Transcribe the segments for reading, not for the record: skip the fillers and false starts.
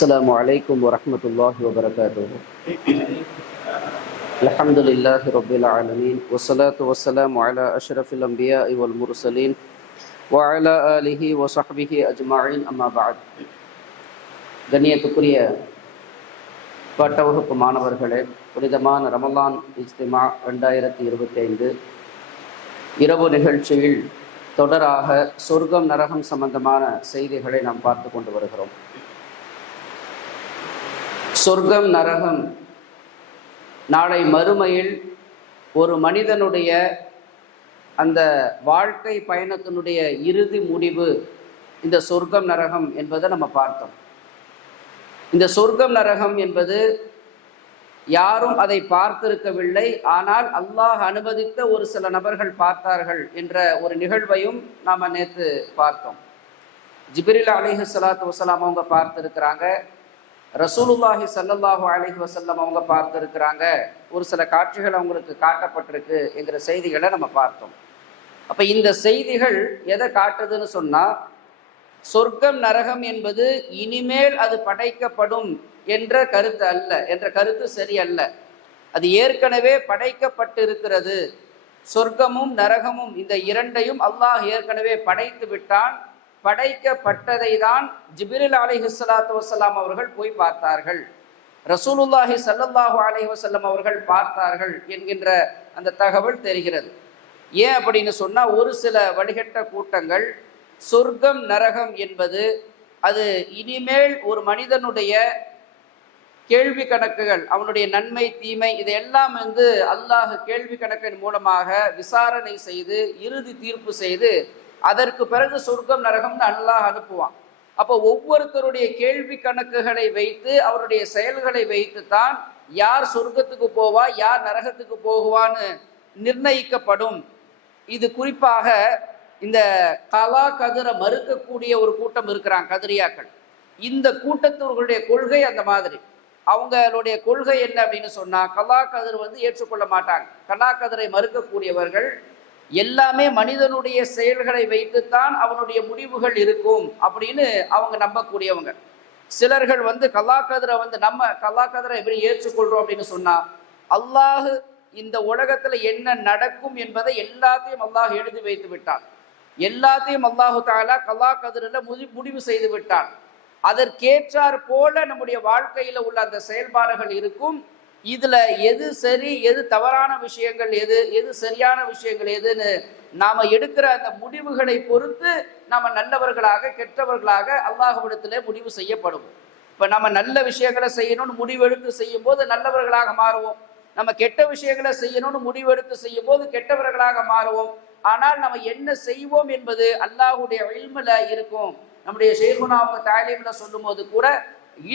السلام عليكم ورحمة الله وبركاته. الحمد لله رب العالمين والصلاة والسلام على أشرف الأنبياء والمرسلين وعلى آله وصحبه أجمعين أما بعد. கண்ணியத்துக்குரிய பாட்டவகுப்பு மாணவர்களே, புனிதமான ரமலான் இஜ்திமா 2025 இரவு நிகழ்ச்சியில் தொடராக சொர்க்கம் நரகம் சம்பந்தமான செய்திகளை நாம் பார்த்து கொண்டு வருகிறோம். சொர்க்கம் நரகம் நாளை மறுமையில் ஒரு மனிதனுடைய அந்த வாழ்க்கை பயணத்தினுடைய இறுதி முடிவு இந்த சொர்க்கம் நரகம் என்பதை நம்ம பார்த்தோம். இந்த சொர்க்கம் நரகம் என்பது யாரும் அதை பார்த்திருக்கவில்லை, ஆனால் அல்லாஹ் அனுமதித்த ஒரு சில நபர்கள் பார்த்தார்கள் என்ற ஒரு நிகழ்வையும் நாம் நேற்று பார்த்தோம். ஜிப்ரீல் அலைஹிஸ்ஸலாத்து வஸலாம் அவங்க பார்த்திருக்கிறாங்க, ரசூலுல்லாஹி ஸல்லல்லாஹு அலைஹி வஸல்லம் அவங்க பார்த்திருக்கிறாங்க, ஒரு சில காட்சிகள் அவங்களுக்கு காட்டப்பட்டிருக்கு என்கிற செய்திகளை நம்ம பார்த்தோம். அப்போ இந்த செய்திகள் எதை காட்டுதுன்னு சொன்னால், சொர்க்கம் நரகம் என்பது இனிமேல் அது படைக்கப்படும் என்ற கருத்து அல்ல, என்ற கருத்து சரியல்ல. அது ஏற்கனவே படைக்கப்பட்டிருக்கிறது. சொர்க்கமும் நரகமும் இந்த இரண்டையும் அல்லாஹ் ஏற்கனவே படைத்து விட்டான். படைக்கப்பட்டதை தான் ஜிப்ரீல் அலைஹிஸ்ஸலாத்து வஸலாம் அவர்கள் போய் பார்த்தார்கள், ரசூலுல்லாஹி ஸல்லல்லாஹு அலைஹி வஸல்லம் அவர்கள் பார்த்தார்கள் என்கின்ற அந்த தகவல் தெரிகிறது. ஏன் அப்படின்னு சொன்னா, ஒரு சில வழிகட்ட கூட்டங்கள் சொர்க்கம் நரகம் என்பது அது இனிமேல் ஒரு மனிதனுடைய கேள்வி கணக்குகள், அவனுடைய நன்மை தீமை இதையெல்லாம் அல்லாஹ் கேள்வி கணக்கின் மூலமாக விசாரணை செய்து இறுதி தீர்ப்பு செய்து அதற்கு பிறகு சொர்க்கம் நரகம்னு அல்லாஹ் அனுப்புவான். அப்போ ஒவ்வொருத்தருடைய கேள்வி கணக்குகளை வைத்து அவருடைய செயல்களை வைத்து தான் யார் சொர்க்கத்துக்கு போவா யார் நரகத்துக்கு போகுவான்னு நிர்ணயிக்கப்படும். இது குறிப்பாக இந்த கலா கதிரை மறுக்கக்கூடிய ஒரு கூட்டம் இருக்கிறாங்க, கதிரியாக்கள். இந்த கூட்டத்தவர்களுடைய கொள்கை அந்த மாதிரி. அவங்களுடைய கொள்கை என்ன அப்படின்னு சொன்னா, கலா கதிர் ஏற்றுக்கொள்ள மாட்டாங்க. கலா கதிரை மறுக்கக்கூடியவர்கள் எல்லாமே மனிதனுடைய செயல்களை வைத்துத்தான் அவனுடைய முடிவுகள் இருக்கும் அப்படின்னு அவங்க நம்பக்கூடியவங்க. சிலர்கள் கலாக்கதிரை நம்ம கலாக்கதிரை எப்படி ஏற்றுக்கொள்றோம் அப்படின்னு சொன்னா, அல்லாஹ் இந்த உலகத்துல என்ன நடக்கும் என்பதை எல்லாத்தையும் அல்லாஹ் எழுதி வைத்து விட்டான். எல்லாத்தையும் அல்லாஹு தஆலா கலாக்கதிரில் முடிவு செய்து விட்டான். அதற்கேற்றார் போல நம்முடைய வாழ்க்கையில உள்ள அந்த செயல்பாடுகள் இருக்கும். இதுல எது சரி எது தவறான விஷயங்கள் எது எது சரியான விஷயங்கள் எதுன்னு நாம எடுக்கிற அந்த முடிவுகளை பொறுத்து நாம நல்லவர்களாக கெட்டவர்களாக அல்லாஹ்விடத்திலே முடிவு செய்யப்படும். இப்ப நம்ம நல்ல விஷயங்களை செய்யணும்னு முடிவெடுத்து செய்யும் போது நல்லவர்களாக மாறுவோம். நம்ம கெட்ட விஷயங்களை செய்யணும்னு முடிவெடுத்து செய்யும் போது கெட்டவர்களாக மாறுவோம். ஆனால் நம்ம என்ன செய்வோம் என்பது அல்லாஹ்வுடைய இல்முல இருக்கும். நம்முடைய ஷேகுனா அவங்க தாலீம்ல சொல்லும் போது கூட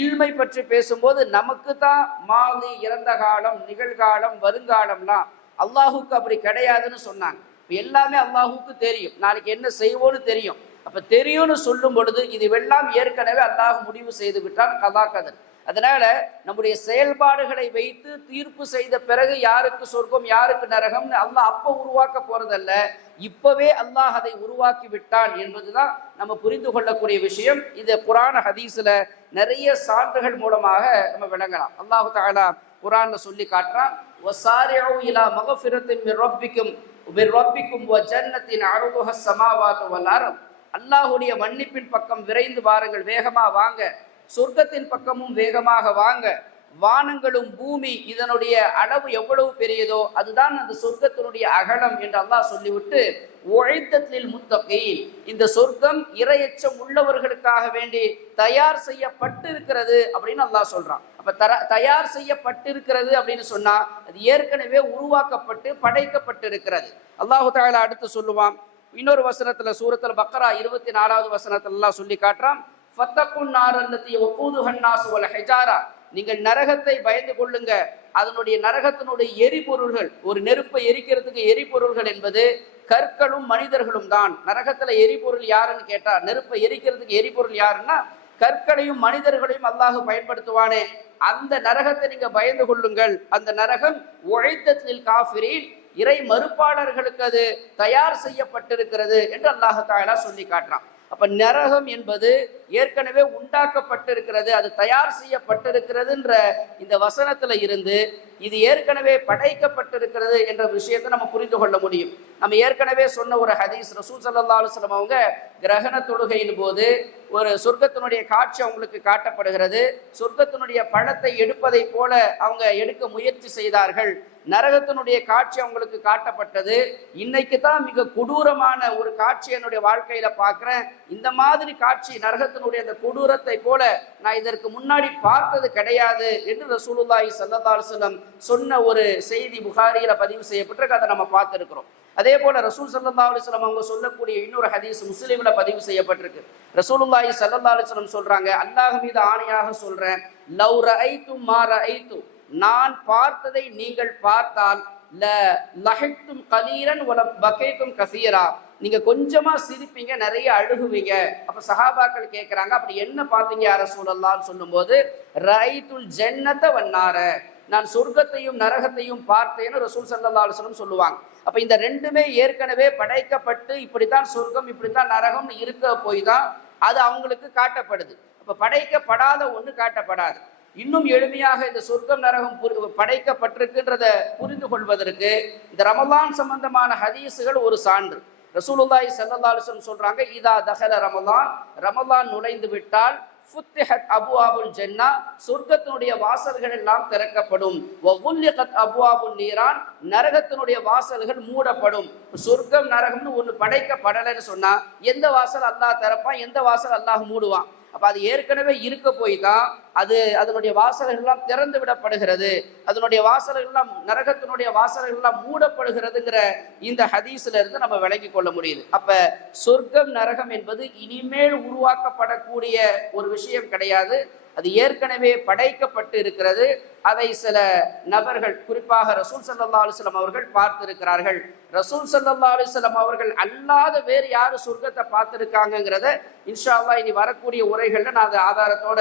இல்மை பற்றி பேசும்போது நமக்கு தான் மாதி, இறந்த காலம், நிகழ்காலம், வருங்காலம்லாம் அல்லாஹுக்கு அப்படி கிடையாதுன்னு சொன்னாங்க. எல்லாமே அல்லாஹுக்கு தெரியும், நாளைக்கு என்ன செய்வோன்னு தெரியும். அப்ப தெரியும்னு சொல்லும் பொழுது இதுவெல்லாம் ஏற்கனவே அல்லாஹ் முடிவு செய்து விட்டான், கலாக்கதர். அதனால நம்முடைய செயல்பாடுகளை வைத்து தீர்ப்பு செய்த பிறகு யாருக்கு சொர்க்கம் யாருக்கு நரகம்னு அல்லாஹ் அப்ப உருவாக்க போறதல்ல, இப்பவே அல்லாஹ் அதை உருவாக்கி விட்டான் என்பதுதான் நம்ம புரிந்து கொள்ளக்கூடிய விஷயம். இது குர்ஆன் ஹதீஸ்ல நிறைய சான்றுகள் மூலமாக நம்ம விளங்கலாம். அல்லாஹு தஆலா குர்ஆன்ல சொல்லி காட்டுறான், வஸாரிஉ இலா மக்ஃபிரத்தின் மின் ரப்பிக்கும் வ ஜன்னத்தின் அர்துஹா ஸமாவாத்து வல் அர்த். அல்லாஹ்வுடைய மன்னிப்பின் பக்கம் விரைந்து வாருங்கள், வேகமா வாங்க. சொர்க்கத்தின் பக்கமும் வேகமாக வாங்க. வானங்களும் பூமி இதனுடைய அளவு எவ்வளவு பெரியதோ அதுதான் அந்த சொர்க்கத்தினுடைய அகலம் என்று அல்லாஹ் சொல்லிவிட்டு, உழைத்தத்தில் முத்தகீன், இந்த சொர்க்கம் இரையச்சம் உள்ளவர்களுக்காக வேண்டி தயார் செய்யப்பட்டிருக்கிறது அப்படின்னு அல்லாஹ் சொல்றான். அப்ப தயார் செய்யப்பட்டிருக்கிறது அப்படின்னு சொன்னா அது ஏற்கனவே உருவாக்கப்பட்டு படைக்கப்பட்டிருக்கிறது. அல்லாஹு தஆலா அடுத்து சொல்லுவான் இன்னொரு வசனத்துல, சூரத்துல் பக்ரா 24வது வசனத்துல அல்லாஹ் சொல்லி காட்டுறான், ஃபத்தகுன் நார் அல்லதி வகூதுஹன் நாஸ் வல் ஹிஜாரா, நீங்கள் நரகத்தை பயந்து கொள்ளுங்க. அதனுடைய நரகத்தினுடைய எரிபொருள்கள், ஒரு நெருப்பை எரிக்கிறதுக்கு எரிபொருள்கள் என்பது கற்களும் மனிதர்களும் தான். நரகத்துல எரிபொருள் யாருன்னு கேட்டா, நெருப்பை எரிக்கிறதுக்கு எரிபொருள் யாருன்னா கற்களையும் மனிதர்களையும் அல்லாஹ் பயன்படுத்துவானே, அந்த நரகத்தை நீங்க பயந்து கொள்ளுங்கள். அந்த நரகம் உழைத்தத்தில் காஃபிரீன், இறை மறுப்பாளர்களுக்கு அது தயார் செய்யப்பட்டிருக்கிறது என்று அல்லாஹ் தஆலா சொல்லி காட்டுறான். அப்ப நரகம் என்பது ஏற்கனவே உண்டாக்கப்பட்டிருக்கிறது, அது தயார் செய்யப்பட்டிருக்கிறதுன்ற இந்த வசனத்துல இருந்து இது ஏற்கனவே படைக்கப்பட்டிருக்கிறது என்ற விஷயத்தை நம்ம புரிந்து கொள்ள முடியும். நம்ம ஏற்கனவே சொன்ன ஒரு ஹதீஸ், ரசூல் ஸல்லல்லாஹு அலைஹி வஸல்லம் அவங்க கிரகண தொழுகையின் போது ஒரு சொர்க்கத்தினுடைய காட்சி அவங்களுக்கு காட்டப்படுகிறது. சொர்க்கத்தினுடைய பழத்தை எடுப்பதை போல அவங்க எடுக்க முயற்சி செய்தார்கள். நரகத்தினுடைய காட்சி அவங்களுக்கு காட்டப்பட்டது. இன்னைக்கு தான் மிக கொடூரமான ஒரு காட்சி என்னுடைய வாழ்க்கையில பார்க்கிறேன். இந்த மாதிரி காட்சி நரகத்தினுடைய அந்த கொடூரத்தை போல நான் இதற்கு முன்னாடி பார்த்தது கிடையாது என்று ரசூலுல்லாஹி ஸல்லல்லாஹு அலைஹி வஸல்லம் சொன்ன ஒரு செய்தி புகாரியில பதிவு செய்யப்பட்டிருக்கு. அதை நம்ம பார்த்திருக்கிறோம். அதே போல ரசூல் ஸல்லல்லாஹு அலைஹி வஸல்லம் அவங்க சொல்லக்கூடிய இன்னொரு ஹதீஸ் முஸ்லிம்ல பதிவு செய்யப்பட்டிருக்கு. ரசூலுல்லாஹி ஸல்லல்லாஹு அலைஹி வஸல்லம் சொல்றாங்க, அல்லாஹ் மீது ஆணையாக சொல்றேன், லவ் ரஅய்து மா ரஅய்து, நான் பார்த்ததை நீங்கள் பார்த்தால் லஹிக்தும் கலீரன் வல பகைத்தும் கஸீரா, நீங்க கொஞ்சமா சிரிப்பீங்க, நிறைய அழுகுவீங்க. அப்ப சஹாபாக்கள் கேட்கிறாங்க, அப்படி என்ன பார்த்தீங்க யா ரசூலல்லாஹ்னு சொல்லும்போது, ரஅய்துல் ஜன்னத வன்னார, நான் சொர்க்கத்தையும் நரகத்தையும் பார்த்தேன்னு ரசூல் ஸல்லல்லாஹு அலைஹி வஸல்லம் சொல்லுவாங்க. அப்ப இந்த ரெண்டுமே ஏற்கனவே படைக்கப்பட்டு இப்படித்தான் சொர்க்கம் இப்படித்தான் நரகம்னு இருக்க போய் தான் அது அவங்களுக்கு காட்டப்படுது. அப்ப படைக்கப்படாத ஒண்ணு காட்டப்படாது. இன்னும் எளிமையாக இந்த சொர்க்கம் நரகம் படைக்கப்பட்டிருக்குன்றத புரிந்து கொள்வதற்கு இந்த ரமலான் சம்பந்தமான ஹதீஸுகள் ஒரு சான்று. ரசூலுல்லாஹி ஸல்லல்லாஹு அலைஹி வஸல்லம் சொல்றாங்க, இதா தஹல ரமலான், ரமலான் நுழைந்து விட்டால் ஃபுத்திஹத் அபுவாபுல் ஜன்னா, சொர்க்கத்தினுடைய வாசல்கள் எல்லாம் திறக்கப்படும். வகுல்லிகத் அபுவாபுல் நீரான், நரகத்தினுடைய வாசல்கள் மூடப்படும். சொர்க்கம் நரகம்னு ஒன்று படைக்கப்படலைன்னு சொன்னா எந்த வாசல் அல்லாஹ் திறப்பான், எந்த வாசல் அல்லாஹ் மூடுவான்? அப்ப அது ஏற்கனவே இருக்க போய் தான் அதனுடைய வாசல்கள் எல்லாம் திறந்து விடப்படுகிறது, அதனுடைய வாசல்கள் எல்லாம் நரகத்தினுடைய வாசல்கள் எல்லாம் மூடப்படுகிறதுங்கிற இந்த ஹதீஸ்ல இருந்து நம்ம விளங்கி கொள்ள முடியுது. அப்ப சொர்க்கம் நரகம் என்பது இனிமேல் உருவாக்கப்படக்கூடிய ஒரு விஷயம் கிடையாது, அது ஏற்கனவே படைக்கப்பட்டு இருக்கிறது. அதை சில நபர்கள், குறிப்பாக ரசூல் ஸல்லல்லாஹு அலைஹி வஸல்லம் அவர்கள் பார்த்திருக்கிறார்கள். ரசூல் ஸல்லல்லாஹு அலைஹி வஸல்லம் அவர்கள் அல்லாத வேறு யாரு சொர்க்கத்தை பார்த்திருக்காங்கிறத இன்ஷா அல்லாஹ் இனி வரக்கூடிய உரைகள்ல நான் அதை ஆதாரத்தோட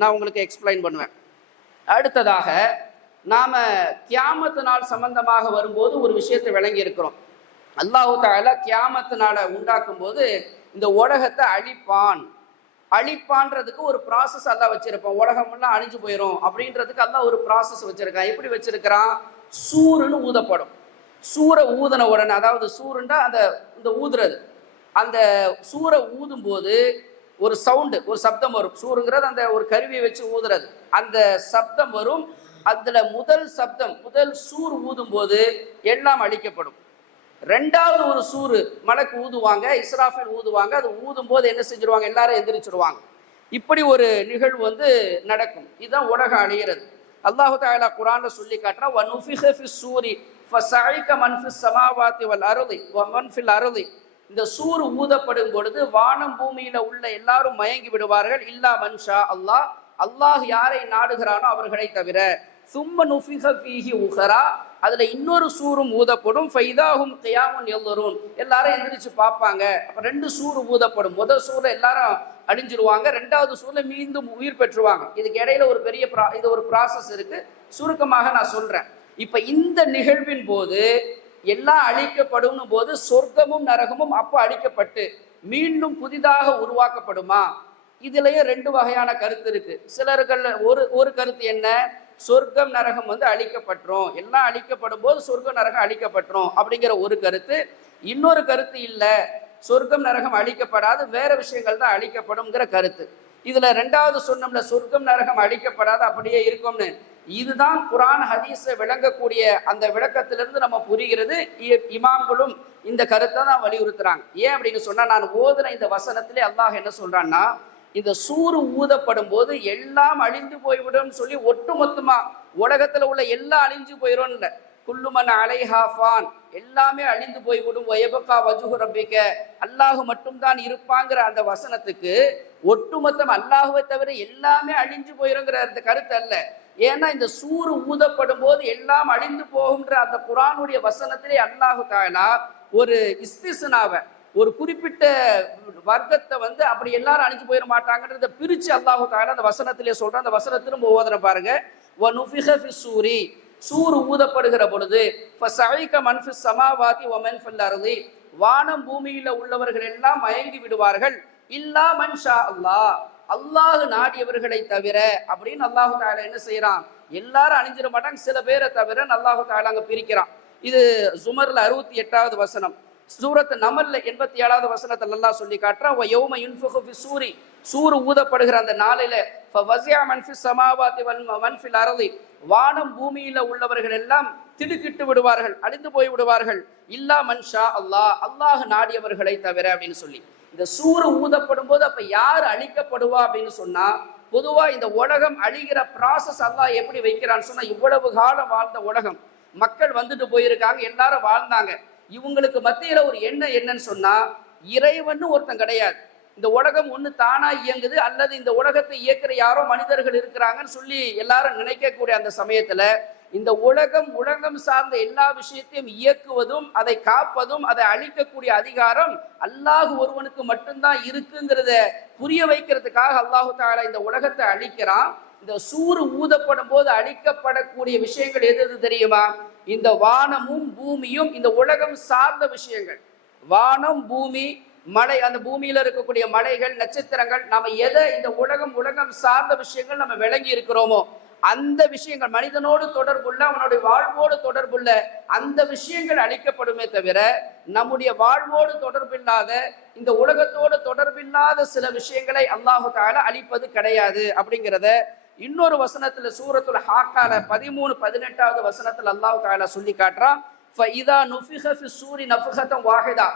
நான் உங்களுக்கு எக்ஸ்பிளைன் பண்ணுவேன். அடுத்ததாக நாம கியாமத்து நாள் சம்பந்தமாக வரும்போது ஒரு விஷயத்தை விளங்கி இருக்கிறோம். அல்லாஹு தஆலா கியாமத்து நாளை உண்டாக்கும் போது இந்த உலகத்தை அழிப்பான்றதுக்கு ஒரு ப்ராசஸ் அல்லாஹ் வச்சிருப்பான். உலகம் எல்லாம் அழிஞ்சு போயிடும் அப்படின்றதுக்கு அல்லாஹ் ஒரு ப்ராசஸ் வச்சிருக்கான். எப்படி வச்சிருக்கிறான்? சூருன்னு ஊதப்படும். சூரை ஊதின உடனே, அதாவது சூருண்டா இந்த ஊதுறது, அந்த சூரை ஊதும் போது ஒரு சவுண்டு, ஒரு சப்தம் வரும். சூருங்கிறது அந்த ஒரு கருவியை வச்சு ஊதுறது, அந்த சப்தம் வரும். அதுல முதல் சூர் ஊதும் போது எல்லாம் அழிக்கப்படும். ரெண்டாவது ஒரு சூறு மலக்கு ஊதுவாங்க, இஸ்ராஃபில் ஊதுவாங்க. அது ஊதும் போது என்ன செஞ்சிருவாங்க? எல்லாரும் எந்திரிச்சிருவாங்க. இப்படி ஒரு நிகழ்வு நடக்கும். இதுதான் உலகம் அழிகிறது. அல்லாஹு தஆலா குர்ஆன்ல சொல்லி காட்டுறா, வனுஃபிஹ ஃபிஸ் சூரி ஃபஸஅஇக மன் ஃபிஸ் ஸமாவாதி வல் அர்தி வ மன் ஃபில் அர்தி, இந்த சூர் ஊதப்படும் பொழுது வானம் பூமியில உள்ள எல்லாரும் மயங்கி விடுவார்கள். இல்லா மன்ஷா அல்லாஹ், அல்லாஹ் யாரை நாடுகிறானோ அவர்களை தவிர. சும்ம நுஃபிஹ ஃபீஹி உஹரா, அதுல இன்னொரு சூரும் ஊதப்படும். ஃபைதாஹும் கியாமுன் யன்துரூன், எல்லாரும் எந்திரிச்சு பார்ப்பாங்க. அப்ப ரெண்டு சூறு ஊதப்படும். முதல் சூர்ல எல்லாரும் அழிஞ்சிருவாங்க, ரெண்டாவது சூர்ல மீண்டும் உயிர் பெற்றுவாங்க. இதுக்கு இடையில ஒரு பெரிய இது ஒரு ப்ராசஸ் இருக்கு, சுருக்கமாக நான் சொல்றேன். இப்ப இந்த நிகழ்வின் போது எல்லாம் அழிக்கப்படும் போது சொர்க்கமும் நரகமும் அப்ப அழிக்கப்பட்டு மீண்டும் புதிதாக உருவாக்கப்படுமா? இதுலயும் ரெண்டு வகையான கருத்து இருக்கு. சிலர்கள் ஒரு கருத்து என்ன, சொர்க்கம் நரகம் அழிக்கப்பட்டுரும், எல்லாம் அழிக்கப்படும் போது சொர்க்கம் நரகம் அழிக்கப்பட்டுரும் அப்படிங்கிற ஒரு கருத்து. இன்னொரு கருத்து இல்ல, சொர்க்கம் நரகம் அழிக்கப்படாது, வேற விஷயங்கள் தான் அழிக்கப்படும்ங்கிற கருத்து. இதுல ரெண்டாவது சொன்னோம்ல, சொர்க்கம் நரகம் அழிக்கப்படாது, அப்படியே இருக்கும்னு, இதுதான் குர்ஆன் ஹதீஸை விளங்கக்கூடிய அந்த விளக்கத்திலிருந்து நம்ம புரிகிறது. இமாம்களும் இந்த கருத்தை தான் வலியுறுத்துறாங்க. ஏன் அப்படின்னு சொன்னா, நான் ஓதுன இந்த வசனத்திலே அல்லாஹ் என்ன சொல்றான்னா, இந்த சூறு ஊதப்படும் போது எல்லாம் அழிந்து போய்விடும் சொல்லி ஒட்டுமொத்தமா உலகத்துல உள்ள எல்லாம் அழிஞ்சு போயிடும் இல்ல, குல்லுமன் அலைஹா ஃபான், எல்லாமே அழிந்து போய்விடும். வயபகா வஜ்ஹு ரப்பிக, அல்லாஹ் மட்டும் தான் இருப்பாங்கிற அந்த வசனத்துக்கு ஒட்டுமொத்தம் அல்லாஹுவை தவிர எல்லாமே அழிஞ்சு போயிருங்கிற அந்த கருத்து அல்ல. ஏன்னா இந்த சூறு ஊதப்படும் போது எல்லாம் அழிந்து போகுன்ற அந்த குர்ஆனுடைய வசனத்திலே அல்லாஹு தஆலா ஒரு இஸ்திஸ்னாவை, ஒரு குறிப்பிட்ட வர்க்கத்தை அப்படி எல்லாரும் அழிஞ்சு போயிட மாட்டாங்கன்றத பிரிச்சு அல்லாஹு தஆலா அந்த வசனத்திலே சொல்ற. அந்த வசனத்திலும் ஓதுற பாருங்க, வனுஃபிஹ ஃபிஸ் சூரி, சூர் ஊதப்படுகிற பொழுது ஃபஸஅஇக மன் ஃபிஸ் ஸமாவாதி வ மன் ஃபில் அர்தி, வானம் பூமியில உள்ளவர்கள் எல்லாம் மயங்கி விடுவார்கள். இல்லா மன்ஷா அல்லாஹ், அல்லாஹ் நாடியவர்களை தவிர அப்படின்னு அல்லாஹு தஆலா என்ன செய்யறான், எல்லாரும் அணிஞ்சிட மாட்டாங்க, சில பேரை தவிர அல்லாஹு தஆலா அங்க பிரிக்கிறான். இது ஜுமர்ல 68வது வசனம். சூரத் நமல்ல 87வது வசனத்துல அல்லாஹ் சொல்லி காட்டுறான், வ யௌம யுன்ஃபுகு ஃபிஸ்ஸூரி, சூர் ஊதப்படுகிற அந்த நாளில ஃபவஸிஅ மன் ஃபிஸ் ஸமாவாதி வன் ஃபில் அர்தி, வானம் பூமியில உள்ளவர்கள் எல்லாம் திடுக்கிட்டு விடுவார்கள், அழிந்து போய் விடுவார்கள். இல்லா மன்ஷா அல்லாஹ், அல்லாஹ் நாடியவர்களை தவிர அப்படின்னு சொல்லி இந்த சூறு ஊதப்படும் போது அப்ப யார் அழிக்கப்படுவா அப்படின்னு சொன்னா, பொதுவா இந்த உலகம் அழிகிற ப்ராசஸ் அல்லாஹ் எப்படி வைக்கிறான்னு சொன்னா, இவ்வளவு காலம் வாழ்ந்த உலகம், மக்கள் வந்துட்டு போயிருக்காங்க, எல்லாரும் வாழ்ந்தாங்க. இவங்களுக்கு மத்தியில ஒரு எண்ணம் என்னன்னு சொன்னா, இறைவன் ஒருத்தன் கிடையாது, இந்த உலகம் ஒண்ணு தானா இயங்குது, அல்லது இந்த உலகத்தை இயக்குற யாரோ மனிதர்கள் இருக்கிறாங்கன்னு சொல்லி எல்லாரும் நினைக்கக்கூடிய அந்த சமயத்துல, இந்த உலகம் சார்ந்த எல்லா விஷயத்தையும் இயக்குவதும் அதை காப்பதும் அதை அழிக்கக்கூடிய அதிகாரம் அல்லாஹ் ஒருவனுக்கு மட்டும்தான் இருக்குங்கிறத புரிய வைக்கிறதுக்காக அல்லாஹு தஆலா இந்த உலகத்தை அழிக்கிறான். இந்த சூறு ஊதப்படும் போது அழிக்கப்படக்கூடிய விஷயங்கள் எது தெரியுமா? இந்த வானமும் பூமியும், இந்த உலகம் சார்ந்த விஷயங்கள். வானம், பூமி, மழை, அந்த பூமியில இருக்கக்கூடிய மலைகள், நட்சத்திரங்கள், நாம எதை இந்த உலகம் சார்ந்த விஷயங்கள் நம்ம விளங்கி இருக்கிறோமோ அந்த விஷயங்கள், மனிதனோடு தொடர்புள்ள, அவனுடைய வாழ்வோடு தொடர்புள்ள அந்த விஷயங்கள் அழிக்கப்படுமே தவிர, நம்முடைய வாழ்வோடு தொடர்பில்லாத, இந்த உலகத்தோடு தொடர்பில்லாத சில விஷயங்களை அல்லாஹு தஆலா அழிப்பது கிடையாது அப்படிங்கிறத இன்னொரு வசனத்துல சூரத்துல் ஹாக்கால 13-18வது வசனத்துல அல்லாஹு தஆலா சொல்லி காட்டுறான். ஃபஇதா நுஃபிக ஃபிஸ்ஸூரி நஃபகத்தன் வாஹிதா,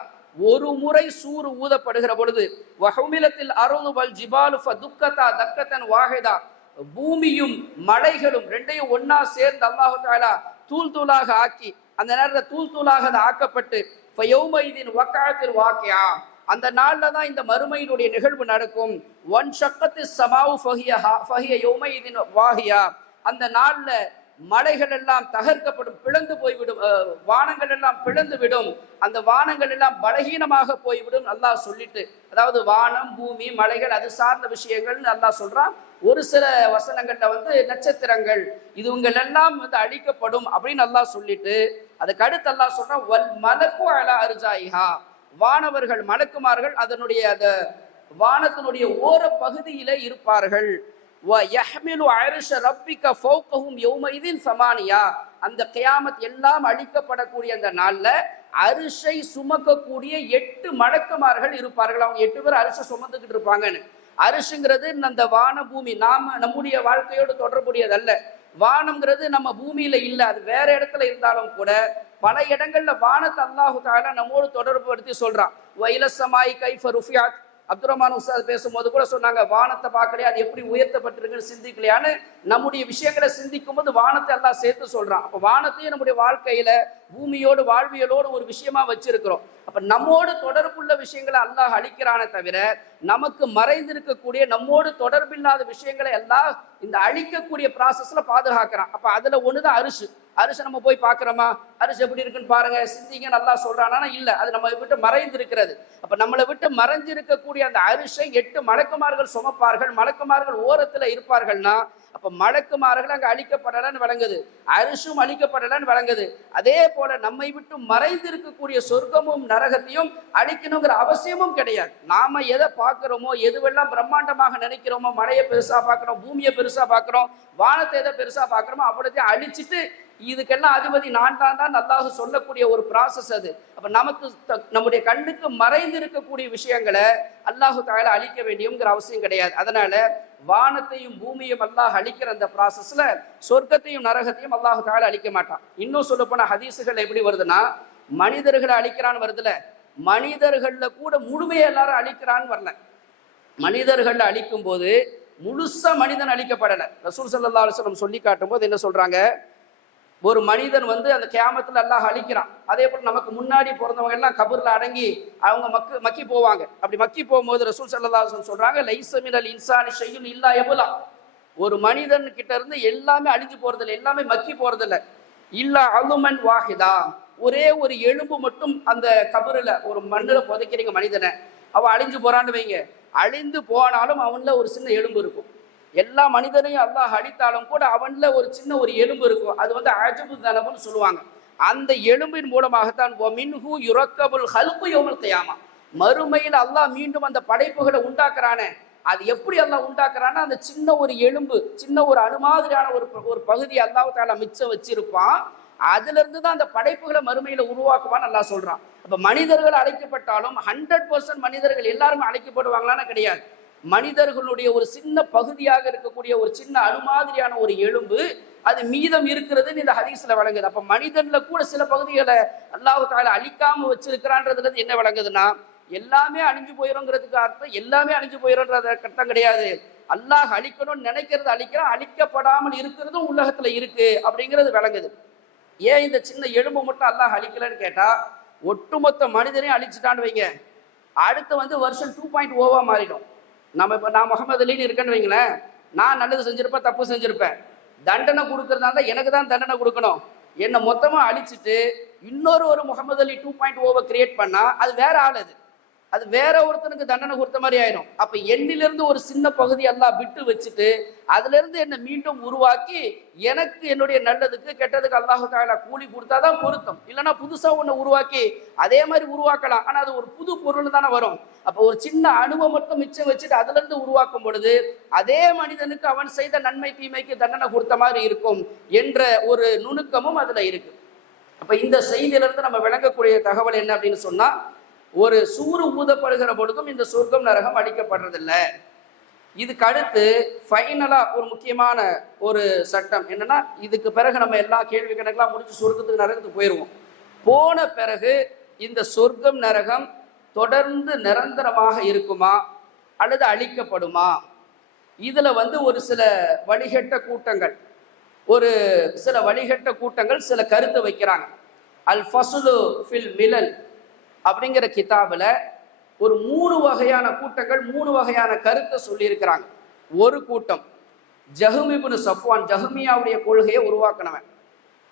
ஒரு முறை சூறு ஊதப்படுகிற பொழுது, வஹுமிலத்தில் அர்து வல் ஜிபாலு ஃபதுக்கதா தக்கத்தன் வாஹிதா, பூமியும் மலைகளும் ரெண்டையும் ஒன்னா சேர்ந்து அல்லாஹு தஆலா தூள் தூளாக ஆக்கி, அந்த நேரத்தில் தூள் தூளாக ஆக்கப்பட்டு, ஃபயௌமைதின் வக்அத்தில் வாக்கியா, அந்த நாள்ல தான் இந்த மறுமையினுடைய நிகழ்வு நடக்கும். ஒன் ஷக்கத்து ஸமாஉ ஃபஹிய யௌமைதின் வாஹியா, அந்த நாள்ல மலைகள் எல்லாம் தகர்க்கப்படும், பிளந்து போய்விடும், வானங்கள் எல்லாம் பிளந்து விடும், அந்த வானங்கள் எல்லாம் பலகீனமாக போய்விடும் அல்லாஹ் சொல்லிட்டு, அதாவது வானம், பூமி, மலைகள் அது சார்ந்த விஷயங்கள்னு அல்லாஹ் சொல்றான். ஒரு சில வசனங்கள்ல நட்சத்திரங்கள் இதுவங்கள் எல்லாம் அழிக்கப்படும் அப்படின்னு அல்லாஹ் சொல்லிட்டு, அதுக்கு அடுத்து அல்லாஹ் சொல்றான், வல் மலக்கு அலா அர்ஜாயிஹா, வானவர்கள், மலக்குமார்கள் அதனுடைய அந்த வானத்தினுடைய ஓர பகுதியில இருப்பார்கள். அந்த கியாமத் எல்லாம் அழிக்கப்படக்கூடிய அந்த நாள்ல அரிசை சுமக்கக்கூடிய 8 மலக்குமார்கள் இருப்பார்கள். அவங்க 8 பேர் அரிசை சுமந்துக்கிட்டு இருப்பாங்கன்னு. அரிசுங்கிறது அந்த வான பூமி, நம்முடைய வாழ்க்கையோடு தொடர்புடையதல்ல. வானம்ங்கிறது நம்ம பூமியில இல்ல, அது வேற இடத்துல இருந்தாலும் கூட பல இடங்கள்ல வானத்தை அல்லாஹு தஆலா நம்மோடு தொடர்பு படுத்தி சொல்றான். வைலசமாய் கைஃப ருஃபியாத், அப்துல் ரஹ்மான் உஸ்தாத் பேசும்போது கூட சொன்னாங்க, வானத்தை பார்க்கலையா, அது எப்படி உயர்த்தப்பட்டிருக்குன்னு சிந்திக்கலையான்னு. நம்முடைய விஷயங்களை சிந்திக்கும் போது வானத்தை எல்லாம் சேர்த்து சொல்றான். அப்ப வானத்தையும் நம்முடைய வாழ்க்கையில பூமியோடு வாழ்வியலோடு ஒரு விஷயமா வச்சிருக்கிறோம். அப்ப நம்மோடு தொடர்புள்ள விஷயங்களை அல்லாஹ் அழிக்கிறானே தவிர, நமக்கு மறைந்திருக்கக்கூடிய நம்மோடு தொடர்பில்லாத விஷயங்களை எல்லாம் இந்த அழிக்கக்கூடிய ப்ராசஸ்ல பாதுகாக்கிறான். அப்ப அதுல ஒண்ணுதான் அரிசு. அரிசி நம்ம போய் பார்க்கிறோமா, அரிசி எப்படி இருக்குன்னு பாருங்க, சிந்திங்க நல்லா சொல்றானா? இல்ல, அது நம்ம விட்டு மறைந்து இருக்கிறது. அப்ப நம்மளை விட்டு மறைஞ்சிருக்கக்கூடிய அந்த அரிசை 8 மலக்குமார்கள் சுமப்பார்கள். மலக்குமார்கள் ஓரத்துல இருப்பார்கள்னா, அப்ப மலக்குமார்கள் அங்க அழிக்கப்படலன்னு விளங்குது, அரிசும் அழிக்கப்படலன்னு விளங்குது. அதே போல நம்மை விட்டு மறைந்து இருக்கக்கூடிய சொர்க்கமும் நரகத்தையும் அழிக்கணுங்கிற அவசியமும் கிடையாது. நாம எதை பார்க்கிறோமோ, எதுவெல்லாம் பிரம்மாண்டமாக நினைக்கிறோமோ, மழையை பெருசா பார்க்கிறோம், பூமியை பெருசா பார்க்கிறோம், வானத்தை எதை பெருசா பார்க்கிறோமோ அவ்வளோத்தையும் அழிச்சிட்டு இதுக்கெல்லாம் அதிபதி நான் தான் அல்லாஹ் சொல்லக்கூடிய ஒரு ப்ராசஸ் அது. அப்ப நமக்கு நம்முடைய கண்ணுக்கு மறைந்து இருக்கக்கூடிய விஷயங்களை அல்லாஹு தஆலா அழிக்க வேண்டியங்கிற அவசியம் கிடையாது. அதனால வானத்தையும் பூமியும் அல்லாஹ் அழிக்கிற அந்த ப்ராசஸ்ல சொர்க்கத்தையும் நரகத்தையும் அல்லாஹு தஆலா அழிக்க மாட்டான். இன்னும் சொல்ல போனா ஹதீசுகள் எப்படி வருதுன்னா, மனிதர்களை அழிக்கிறான்னு வருதுல, மனிதர்கள்ல கூட முழுமையை எல்லாரும் அழிக்கிறான்னு வரல. மனிதர்கள் அழிக்கும் போது முழுசா மனிதன் அழிக்கப்படலை. ரசூல் ஸல்லல்லாஹு அலைஹி வஸல்லம் சொல்லி காட்டும் போது என்ன சொல்றாங்க, ஒரு மனிதன் அந்த கியாமத்துல அல்லாஹ் அழிக்கிறான். அதே போல நமக்கு முன்னாடி பிறந்தவங்க எல்லாம் கபர்ல அடங்கி அவங்க மக்கி போவாங்க. அப்படி மக்கி போகும்போது ரசூல் ஸல்லல்லாஹு அலைஹி வஸல்லம் சொல்றாங்க, லைஸ மினல் இன்சானி ஷையுன் இல்லா யபுலா, ஒரு மனிதன் கிட்ட இருந்து எல்லாமே அழிஞ்சு போறதில்லை, எல்லாமே மக்கி போறதில்லை. இல்லா அலுமன் வாஹிதா, ஒரே ஒரு எலும்பு மட்டும் அந்த கபருல ஒரு மண்ணுல புதைக்கிறீங்க மனிதனை, அவன் அழிஞ்சு போறான்னு வைங்க, அழிந்து போனாலும் அவன்ல ஒரு சின்ன எலும்பு இருக்கும். எல்லா மனிதனையும் அல்லாஹ் அடித்தாலும் கூட அவன்ல ஒரு சின்ன ஒரு எலும்பு இருக்கும். அது அஜபு தனபுன்னு சொல்லுவாங்க. அந்த எலும்பின் மூலமாகத்தான் மின்ஹு யுரக்கபுல் ஹல்கு யௌமல் கியாமா, மறுமையில் அல்லாஹ் மீண்டும் அந்த படைப்புகளை உண்டாக்குறானே, அது எப்படி அல்லாஹ் உண்டாக்குறான்னா, அந்த சின்ன ஒரு எலும்பு, சின்ன ஒரு அணுமாதிரியான ஒரு பகுதி அல்லாஹ் தஆலா மிச்சம் வச்சிருப்பான். அதுல இருந்து தான் அந்த படைப்புகளை மறுமையில உருவாக்குவான்னு அல்லாஹ் சொல்றான். அப்ப மனிதர்கள் அழைக்கப்பட்டாலும் 100% மனிதர்கள் எல்லாருமே அழைக்கப்படுவாங்களான்னு கிடையாது. மனிதர்களுடைய ஒரு சின்ன பகுதியாக இருக்கக்கூடிய ஒரு சின்ன அணுமாதிரியான ஒரு எலும்பு அது மீதம் இருக்கிறதுன்னு இந்த ஹதீஸ்ல வழங்குது. அப்ப மனிதன்ல கூட சில பகுதிகளை அல்லாஹ் தஆலா அழிக்காம வச்சிருக்கிறான்றதுல என்ன வழங்குதுன்னா, எல்லாமே அழிஞ்சு போயிருங்கிறதுக்கு அர்த்தம் எல்லாமே அழிஞ்சு போயிரும்ன்றது கட்டம் கிடையாது. அல்லாஹ் அழிக்கணும்னு நினைக்கிறது அழிக்கிறான், அழிக்கப்படாமல் இருக்கிறதும் உலகத்துல இருக்கு அப்படிங்கிறது விளங்குது. ஏன் இந்த சின்ன எலும்பு மட்டும் அல்லாஹ் அழிக்கலன்னு கேட்டா, ஒட்டுமொத்த மனிதனையும் அழிச்சுட்டான்னு வைங்க, அடுத்து வருஷம் 2.0 மாறிடும். நான் முகமது அலின்னு இருக்கேன்னு வைங்களேன், நான் நல்லது செஞ்சிருப்பேன், தப்பு செஞ்சிருப்பேன், தண்டனை கொடுக்கறதா இருந்தா எனக்கு தான் தண்டனை கொடுக்கணும். என்னை மொத்தமா அழிச்சிட்டு இன்னொரு முகமது அலி 2.0 கிரியேட் பண்ணா அது வேற ஆள், அது வேற ஒருத்தனுக்கு தண்டனை கொடுத்த மாதிரி ஆயிடும். அப்ப எண்ணிலிருந்து ஒரு சின்ன பகுதி எல்லாம் விட்டு வச்சுட்டு அதுல இருந்து என்னை மீண்டும் உருவாக்கி எனக்கு என்னுடைய நல்லதுக்கு கெட்டதுக்கு அல்லாஹ் தஆலா கூலி கொடுத்தாதான் பொருத்தம். இல்லைன்னா புதுசா ஒண்ணு உருவாக்கி அதே மாதிரி உருவாக்கலாம், ஆனா அது ஒரு புது பொருள் தானே வரும். அப்போ ஒரு சின்ன அணுவை மட்டும் மிச்சம் வச்சுட்டு அதுல இருந்து உருவாக்கும் பொழுது அதே மனிதனுக்கு அவன் செய்த நன்மை தீமைக்கு தண்டனை கொடுத்த மாதிரி இருக்கும் என்ற ஒரு நுணுக்கமும் அதுல இருக்கு. அப்ப இந்த செய்தியிலிருந்து நம்ம விளங்கக்கூடிய தகவல் என்ன அப்படின்னு சொன்னா, ஒரு சூறு ஊதப்படுகிற பொழுதும் இந்த சொர்க்கம் நரகம் அழிக்கப்படுறதில்லை. இதுக்கு அடுத்து ஃபைனலா ஒரு முக்கியமான ஒரு சட்டம் என்னன்னா, இதுக்கு பிறகு நம்ம எல்லா கேள்வி கணக்கெல்லாம் முடிச்சு சொர்க்கத்துக்கு நரகத்துக்கு போயிடுவோம். போன பிறகு இந்த சொர்க்கம் நரகம் தொடர்ந்து நிரந்தரமாக இருக்குமா அல்லது அழிக்கப்படுமா? இதுல ஒரு சில வழிகட்ட கூட்டங்கள் சில கருத்து வைக்கிறாங்க. அல் ஃபஸ்லு ஃபில் மிலல் அப்படிங்கிற கிதாபில் ஒரு 3 வகையான கூட்டங்கள் 3 வகையான கருத்தை சொல்லியிருக்கிறாங்க. ஒரு கூட்டம் ஜஹ்ம் இப்னு சஃப்வான், ஜஹ்மியாவுடைய கொள்கையை உருவாக்கினவன்.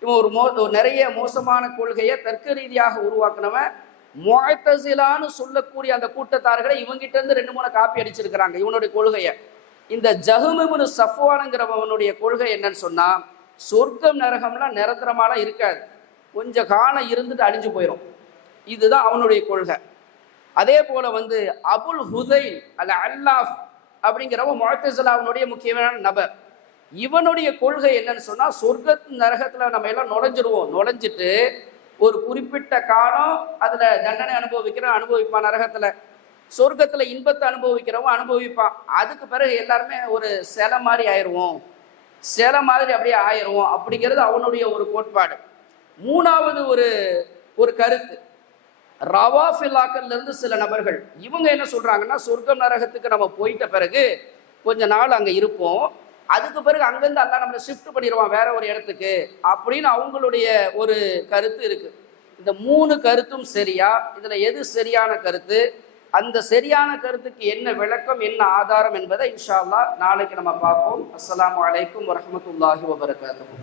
இவன் ஒரு நிறைய மோசமான கொள்கையை தர்க்க ரீதியாக உருவாக்கினவன். முஅ்தஸிலான்னு சொல்லக்கூடிய அந்த கூட்டத்தார்களை இவங்கிட்ட இருந்து 2-3 காப்பி அடிச்சிருக்கிறாங்க இவனுடைய கொள்கையை. இந்த ஜஹ்ம் இப்னு சஃப்வானுங்கிறவனுடைய கொள்கை என்னன்னு சொன்னா, சொர்க்கம் நரகம்லாம் நிரந்தரமாலாம் இருக்காது, கொஞ்ச காலம் இருந்துட்டு அழிஞ்சு போயிடும். இதுதான் அவனுடைய கொள்கை. அதே போல அபுல் ஹுதைல் அல் அல்லாஃப் அப்படிங்கிறவன் முஅ்தஸிலாவுடைய முக்கியமான நபர். இவனுடைய கொள்கை என்னன்னு சொன்னா, சொர்க்க நரகத்துல நம்ம எல்லாம் நுழைஞ்சிட்டு ஒரு குறிப்பிட்ட காலம் அதுல தண்டனை அனுபவிப்பான் நரகத்துல. சொர்க்கத்துல இன்பத்தை அனுபவிக்கிறவன் அனுபவிப்பான். அதுக்கு பிறகு எல்லாருமே ஒரு சிலை மாதிரி ஆயிடுவோம், சிலை மாதிரி அப்படியே ஆயிடுவோம் அப்படிங்கிறது அவனுடைய ஒரு கோட்பாடு. 3வது ஒரு கருத்து ரவாஃபிலாக்கள்ல இருந்து சில நபர்கள் இவங்க என்ன சொல்றாங்கன்னா, சொர்க்கம் நரகத்துக்கு நம்ம போயிட்ட பிறகு கொஞ்ச நாள் அங்க இருப்போம், அதுக்கு பிறகு அங்கிருந்து அல்லாஹ் நம்மளை ஷிஃப்ட் பண்ணிடுவான் வேற ஒரு இடத்துக்கு அப்படின்னு அவங்களுடைய ஒரு கருத்து இருக்கு. இந்த 3 கருத்தும் சரியா? இதுல எது சரியான கருத்து? அந்த சரியான கருத்துக்கு என்ன விளக்கம், என்ன ஆதாரம் என்பதை இன்ஷா அல்லாஹ் நாளைக்கு நம்ம பார்ப்போம். அஸ்ஸலாமு அலைக்கும் வரஹ்மத்துல்லாஹி வபரகாத்துஹு.